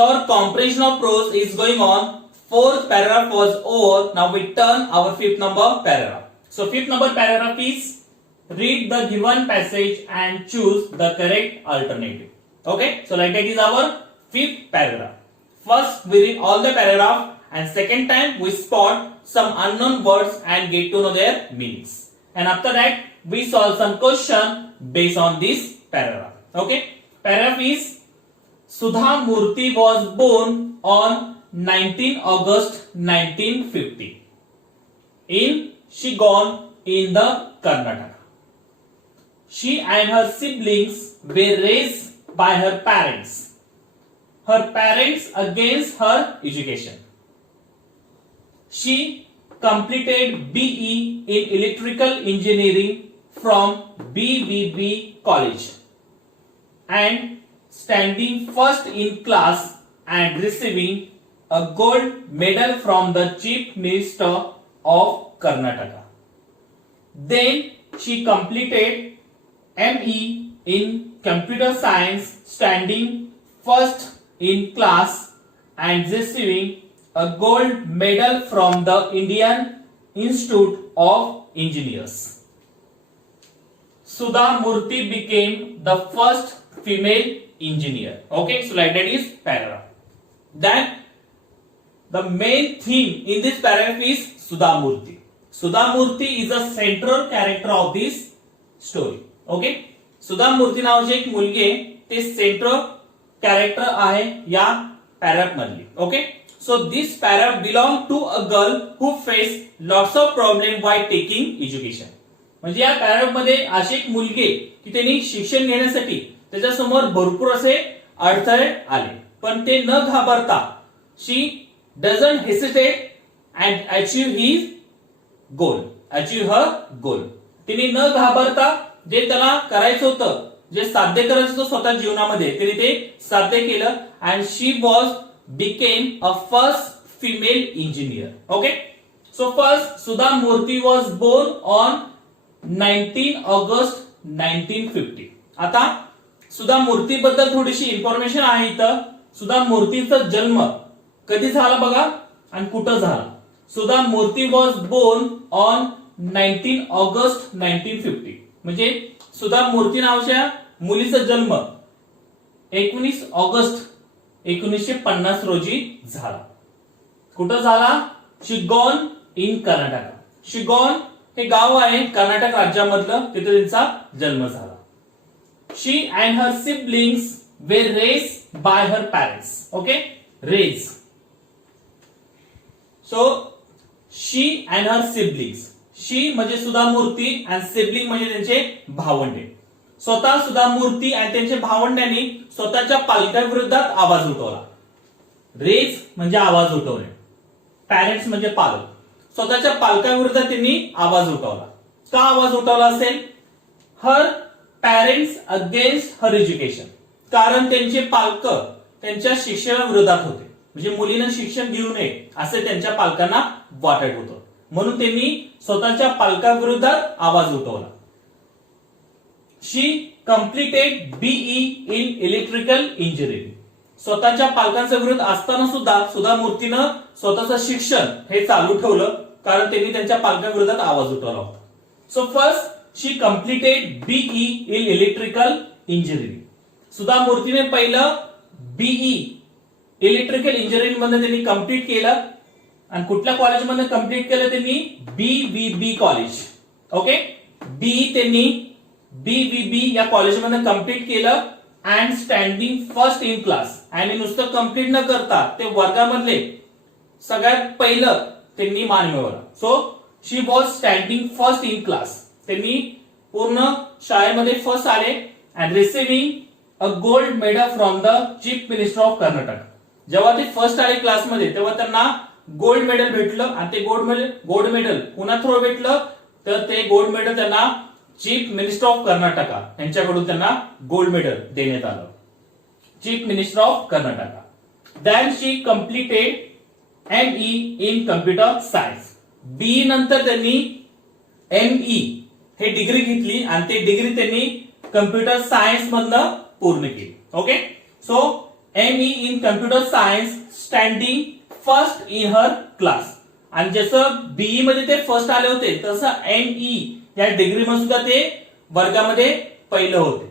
So our comprehension of prose is going on. Fourth paragraph was over. Now we turn our fifth number paragraph. So fifth number paragraph is read the given passage and choose the correct alternative. Okay. So like that is our fifth paragraph. First we read all the paragraph and second time we spot some unknown words and get to know their meanings. And after that we solve some question based on this paragraph. Okay. Paragraph is Sudha Murthy was born on 19 August 1950 in Shigaon in the Karnataka. She and her siblings were raised by her parents. Her parents against her education. She completed BE in electrical engineering from BVB College and standing first in class and receiving a gold medal from the Chief Minister of Karnataka. Then she completed ME in computer science, standing first in class and receiving a gold medal from the Indian Institute of Engineers. Sudha Murthy became the first female engineer. Okay, so like that is paragraph. Then the main theme in this paragraph is Sudha Murthy. Sudha Murthy is a central character of this story. Okay, Sudha Murthy नावाची एक मुलगी आहे, ते central character आहे या paragraph मधली. Okay, so this paragraph belong to a girl who faced lots of problem while taking education. म्हणजे या पॅराग्राफ मध्ये अशी एक मुलगी आहे की त्यांनी शिक्षण घेण्यासाठी त्याच्यासमोर भरपूर असे अडथळे आले, पण ते न घाबरता she doesn't hesitate and achieve his goal, achieve her goal. तिने न घाबरता जे त्याला करायचं होतं, जे साध्य करायचं होतं स्वतः जीवनामध्ये, तिने ते साध्य केलं. And she was became a first female engineer. Okay, so first Sudha Murthy was born on 19 August 1950. आता सुधा मूर्ती बद्दल थोडीशी इन्फॉर्मेशन आहे इथं. सुधा मूर्तीचा जन्म कधी झाला बघा आणि कुठं झाला. सुधा Murthy was born on 19 August 1950. म्हणजे सुधा मूर्ती नावाच्या मुलीचा जन्म 19 ऑगस्ट 1950 रोजी झाला. कुठं झाला? शिगॉन इन कर्नाटक. शिगॉन हे गाव आहे कर्नाटक राज्यामधलं, तिथे त्यांचा जन्म झाला. She and her siblings were raised by her parents. Okay, raised. So she and her siblings. She म्हणजे सुधा मूर्ती and sibling म्हणजे त्यांचे भावंडे. स्वतः सुधा मूर्ती आणि त्यांच्या भावंडांनी स्वतःच्या पालकांविरोधात आवाज उठवला. रेज म्हणजे आवाज उठवणे, पॅरेंट्स म्हणजे पालक. स्वतःच्या पालकांविरोधात त्यांनी आवाज उठवला. का आवाज उठवला असेल? हर पॅरेंट्स अगेन्स्ट हर एज्युकेशन. कारण त्यांचे पालक त्यांच्या शिक्षणाविरोधात होते, म्हणजे मुलीनं शिक्षण घेऊ नये असे त्यांच्या पालकांना वाटत होतं, म्हणून त्यांनी स्वतःच्या पालकांविरोधात आवाज उठवला. She completed BE in electrical engineering. स्वतःच्या पालकांचा विरोध असताना सुद्धा सुधा मूर्तीनं स्वतःचं शिक्षण हे चालू ठेवलं, कारण त्यांनी त्यांच्या पालकांविरोधात आवाज उठवला होता. So first she completed BE in electrical engineering. Sudha मूर्तीने पहिलं बीई इलेक्ट्रिकल इंजिनिअरिंग मध्ये त्यांनी कम्प्लीट केलं. आणि कुठल्या कॉलेजमध्ये कम्प्लीट केलं त्यांनी? बीव्हीबी कॉलेज. ओके, बीई त्यांनी बीव्हीबी या कॉलेजमध्ये कम्प्लीट केलं. And standing first in class. आणि नुसतं कम्प्लीट न करता ते वर्गामधले सगळ्यात पहिलं त्यांनी मान मिळवला. So she was standing first in class. त्यांनी पूर्ण शाळेमध्ये फर्स्ट आले. And receiving a gold medal from the chief minister of Karnataka. जेव्हा ते फर्स्ट आले क्लासमध्ये तेव्हा त्यांना गोल्ड मेडल भेटलं. आणि ते गोल्ड मेडल पुन्हा थ्रो भेटलं, तर ते गोल्ड मेडल त्यांना चीफ मिनिस्टर ऑफ कर्नाटका यांच्याकडून त्यांना गोल्ड मेडल देण्यात आलं. Chief minister of Karnataka. Then she completed ME in computer science. B नंतर त्यांनी ME हे डिग्री घेतली आणि ते डिग्री त्यांनी कम्प्युटर सायन्स मधनं पूर्ण केली. Okay, so ME in computer science standing first in her class. आणि जसं बीई मध्ये ते फर्स्ट आले होते तसं ME या डिग्री मध्ये सुद्धा ते वर्गामध्ये पहिलं होते.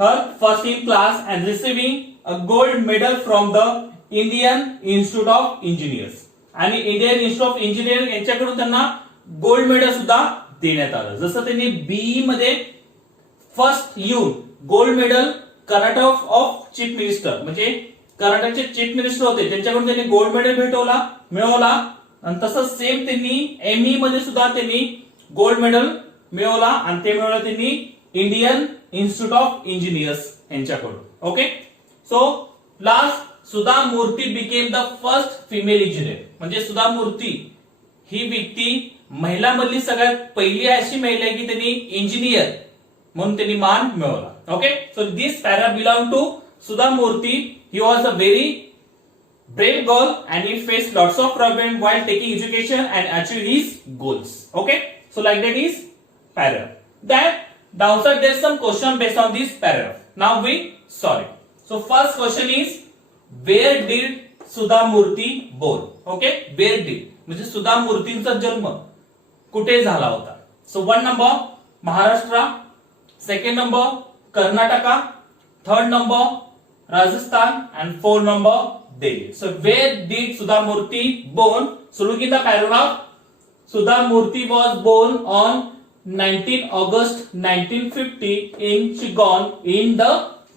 Her first in class and receiving a gold medal from the Indian Institute of Engineers. आणि इंडियन इन्स्टिट्यूट ऑफ इंजिनिअरिंग यांच्याकडून त्यांना गोल्ड मेडल सुद्धा देण्यात आलं. जसं त्यांनी बीई मध्ये फर्स्ट येऊन gold medal Karnataka of chief minister म्हणजे कर्नाटकचे चीफ मिनिस्टर होते त्यांच्याकडून त्यांनी गोल्ड मेडल मिळवला आणि तसंच सेम त्यांनी एमई मध्ये सुद्धा त्यांनी गोल्ड मेडल मिळवला आणि ते मिळवलं त्यांनी इंडियन इन्स्टिट्यूट ऑफ इंजिनियर्स यांच्याकडून. ओके, सो लास्ट सुधा मूर्ती became the first female engineer. म्हणजे सुधा मूर्ती ही व्यक्ती महिलांमधली सगळ्यात पहिली अशी महिला आहे की त्यांनी इंजिनियर म्हणून त्यांनी मान मिळवला. Okay, so this para belong to Sudha Murthy. He was a very brave girl and he faced lots of problems while taking education and achieved his goals. Okay, so like that is paragraph. That downside there's some question based on this paragraph. Now we solve it. So first question is where did Sudha Murthy born? Okay, where did म्हणजे सुधा मूर्तींचा जन्म कुठे झाला होता. So one number Maharashtra, second number Karnataka, third number Rajasthan and fourth number Delhi. So where did Sudha Murthy born? So look in the paragraph. Sudha Murthy was born on 19 August 1950 in Chigon in the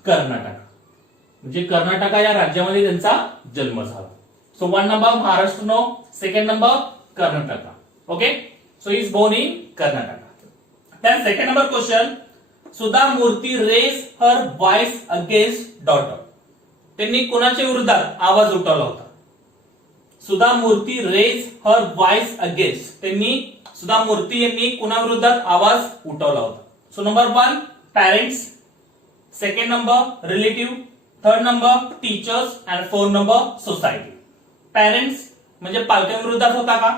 Karnataka. म्हणजे कर्नाटका या राज्यामध्ये त्यांचा जन्म झाला. So one number Maharashtra, no. Second number Karnataka. Okay. So he is born in Karnataka. Then second number question. Sudha Murthy raised her voice against daughter. त्यांनी कोणाच्या विरोधात आवाज उठवला होता. सुधा मूर्ती रेज हर व्हॉइस अगेन्स्ट. त्यांनी सुधा मूर्ती यांनी कोणाविरोधात आवाज उठवला होता. So number 1 parents, second number relative, third number teachers and fourth number society. Parents म्हणजे पालकांविरोधात होता का?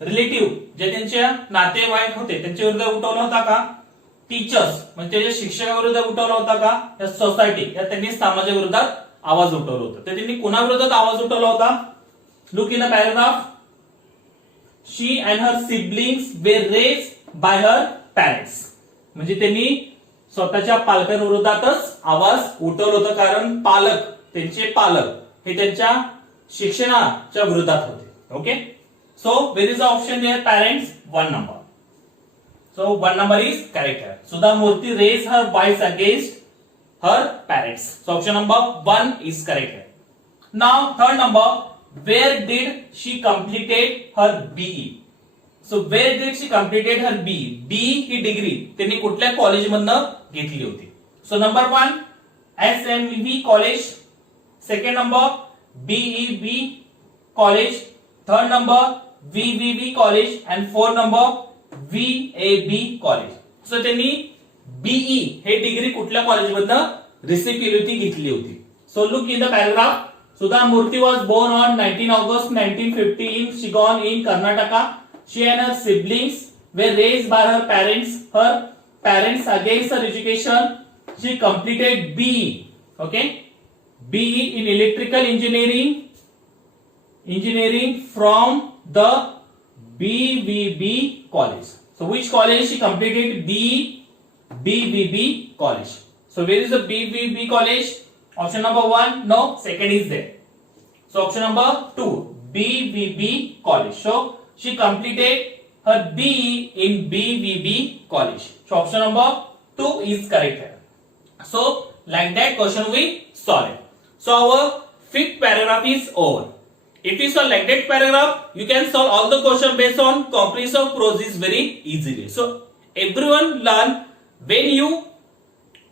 रिलेटिव्ह जे त्यांच्या नातेवाईक होते त्यांच्या विरोधात उठवला होता का? टीचर्स म्हणजे जे शिक्षकाविरोधात उठवला होता का? या सोसायटी या त्यांनी समाजाच्या विरोधात आवाज उठवला होता. तर त्यांनी कोणाविरोधात आवाज उठवला होता? Look in the paragraph. She and her siblings were raise by her parents. म्हणजे त्यांनी स्वतःच्या पालकांविरोधातच आवाज उठवला होता कारण त्यांचे पालक हे त्यांच्या शिक्षणाच्या विरोधात होते. Okay, so where is the option their parents? 1 number. So 1 number is correct here. Sudha Murthy raised her voice against her parents. So option number 1 is correct here. Now third number, where did she completed her BE? So where did she completed her BE? BE he degree त्यांनी कुठल्या college मधनं घेतली होती? So number 1 SMV college, second number BEB college, third number VVV college and fourth number VAB college. So त्यांनी BE हे degree कुठल्या college मधनं receive केली होती, घेतली होती? So look in the paragraph. Sudha Murthy was born on 19 August 1950 in Shigon in Karnataka. She and her siblings were raised by her parents. Her parents against her education. She completed BE. Okay, BE in electrical engineering from the BVB college. So which college she completed? BVB college. So where is the BVB college? Option number 1, no. Second is there. So option number 2, BVB college. So she completed her BE in BVB college. So option number 2 is correct here. So like that question we solve it. So our fifth paragraph is over. If you solve like that paragraph, you can solve all the question based on comprehensive prose very easily. So everyone learn when you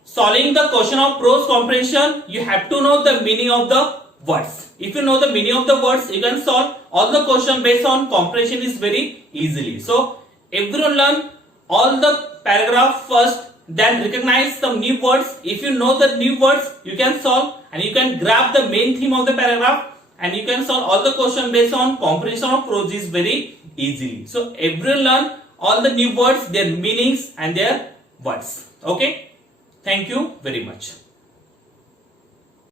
solving the question of prose comprehension, you have to know the meaning of the words. If you know the meaning of the words, you can solve all the question based on comprehension is very easily. So everyone learn all the paragraph first, then recognize some new words. If you know the new words, you can solve and you can grab the main theme of the paragraph. And you can solve all the question based on comprehension of prose is very easily. So everyone learn all the new words, their meanings and their words. Okay. Thank you very much.